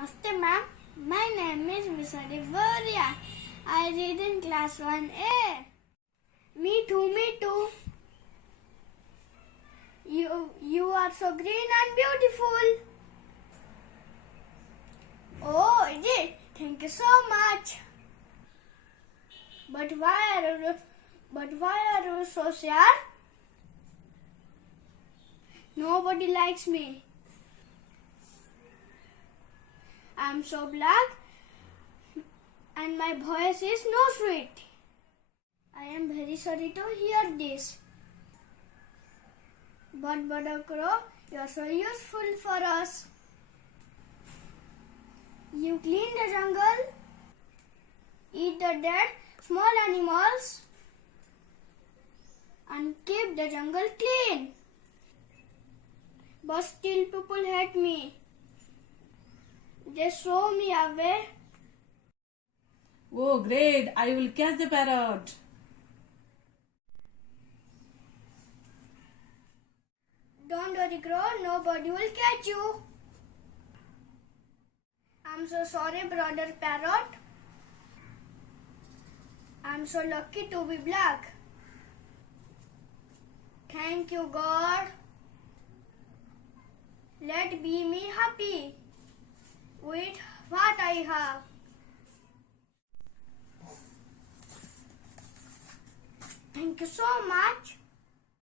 Namaste ma'am, my name is Biswadweep. I read in class 1A. Me too. You are so green and beautiful. Oh, is it? Thank you so much. But why are you so sad? Nobody likes me. I'm so black and my voice is no sweet. I am very sorry to hear this. But Bada Crow, you are so useful for us. You clean the jungle, eat the dead small animals, and keep the jungle clean. But still people hate me. They throw me away. Oh, great! I will catch the parrot. Don't worry, Crow. Nobody will catch you. I'm so sorry, brother parrot. I'm so lucky to be black. Thank you, God. Let be me happy with what I have. Thank you so much.